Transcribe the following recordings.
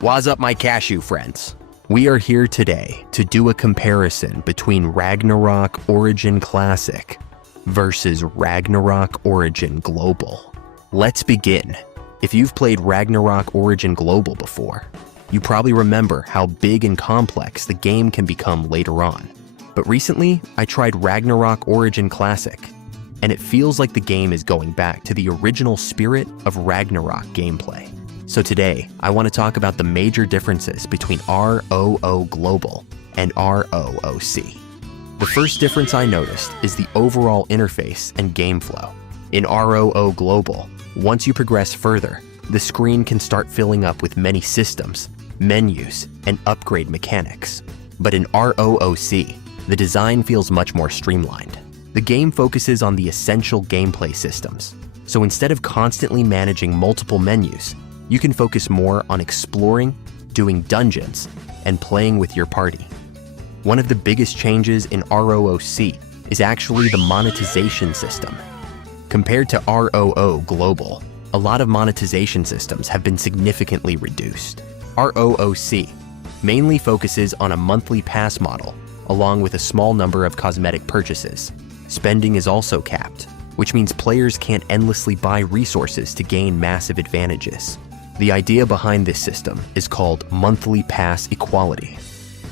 What's up, my cashew friends? We are here today to do a comparison between Ragnarok Origin Classic versus Ragnarok Origin Global. Let's begin. If you've played Ragnarok Origin Global before, you probably remember how big and complex the game can become later on. But recently, I tried Ragnarok Origin Classic, and it feels like the game is going back to the original spirit of Ragnarok gameplay. So today, I want to talk about the major differences between ROO Global and ROOC. The first difference I noticed is the overall interface and game flow. In ROO Global, once you progress further, the screen can start filling up with many systems, menus, and upgrade mechanics. But in ROOC, the design feels much more streamlined. The game focuses on the essential gameplay systems. So instead of constantly managing multiple menus, you can focus more on exploring, doing dungeons, and playing with your party. One of the biggest changes in ROOC is actually the monetization system. Compared to ROO Global, a lot of monetization systems have been significantly reduced. ROOC mainly focuses on a monthly pass model, along with a small number of cosmetic purchases. Spending is also capped, which means players can't endlessly buy resources to gain massive advantages. The idea behind this system is called monthly pass equality,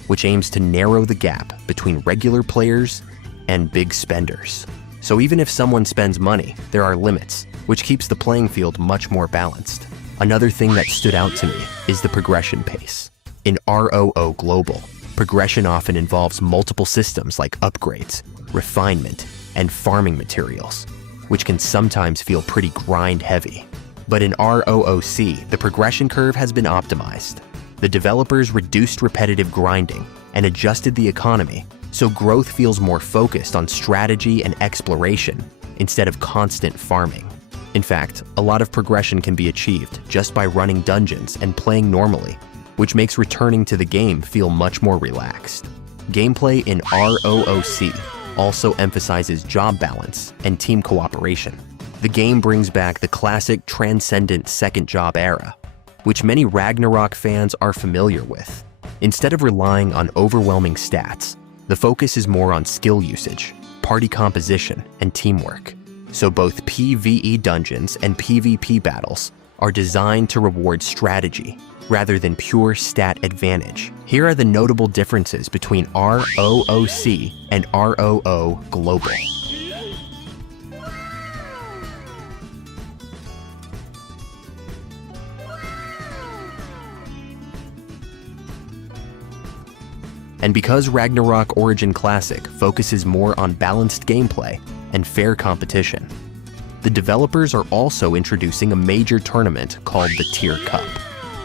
which aims to narrow the gap between regular players and big spenders. So even if someone spends money, there are limits, which keeps the playing field much more balanced. Another thing that stood out to me is the progression pace. In ROO Global, progression often involves multiple systems like upgrades, refinement, and farming materials, which can sometimes feel pretty grind-heavy. But in ROOC, the progression curve has been optimized. The developers reduced repetitive grinding and adjusted the economy, so growth feels more focused on strategy and exploration instead of constant farming. In fact, a lot of progression can be achieved just by running dungeons and playing normally, which makes returning to the game feel much more relaxed. Gameplay in ROOC also emphasizes job balance and team cooperation. The game brings back the classic transcendent second job era, which many Ragnarok fans are familiar with. Instead of relying on overwhelming stats, the focus is more on skill usage, party composition, and teamwork. So both PvE dungeons and PvP battles are designed to reward strategy rather than pure stat advantage. Here are the notable differences between ROOC and ROO Global. And because Ragnarok Origin Classic focuses more on balanced gameplay and fair competition, the developers are also introducing a major tournament called the Tyr Cup.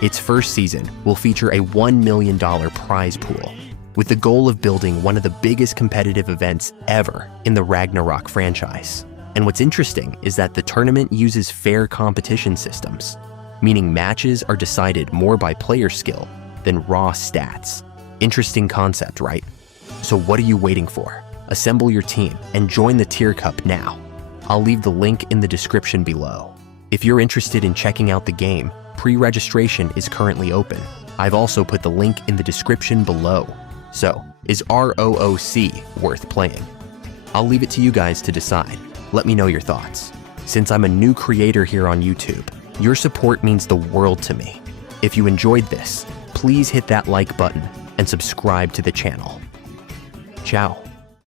Its first season will feature a $1 million prize pool, with the goal of building one of the biggest competitive events ever in the Ragnarok franchise. And what's interesting is that the tournament uses fair competition systems, meaning matches are decided more by player skill than raw stats. Interesting concept, right? So what are you waiting for? Assemble your team and join the Tyr Cup now. I'll leave the link in the description below. If you're interested in checking out the game, pre-registration is currently open. I've also put the link in the description below. So, is ROOC worth playing? I'll leave it to you guys to decide. Let me know your thoughts. Since I'm a new creator here on YouTube, your support means the world to me. If you enjoyed this, please hit that like button and subscribe to the channel. Ciao.